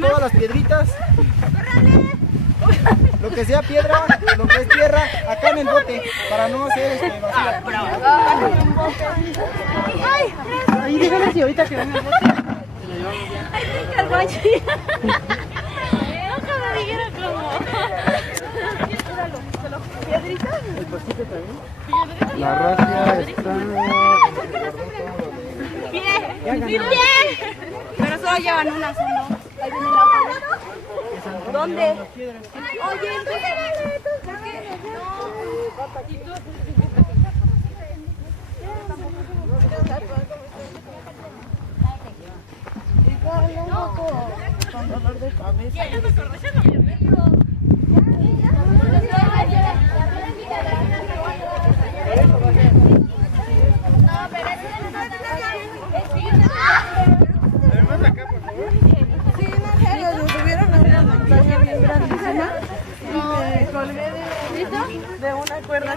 Todas las piedritas. Lo que sea piedra, lo que es tierra, acá en el bote, para no hacer basura. Ahí déjame así ahorita que venga el bote. Ay, carguachi. Nunca me dijeron cómo. ¿Piedritas? El pasito también. La racia está... ¡Pie! Pero solo llevan una, ¿no? Ahí viene la otra. ¿Dónde? Oye, Con dolor de cabeza. Subieron a una montaña bien grandísima y me colgué de una cuerda.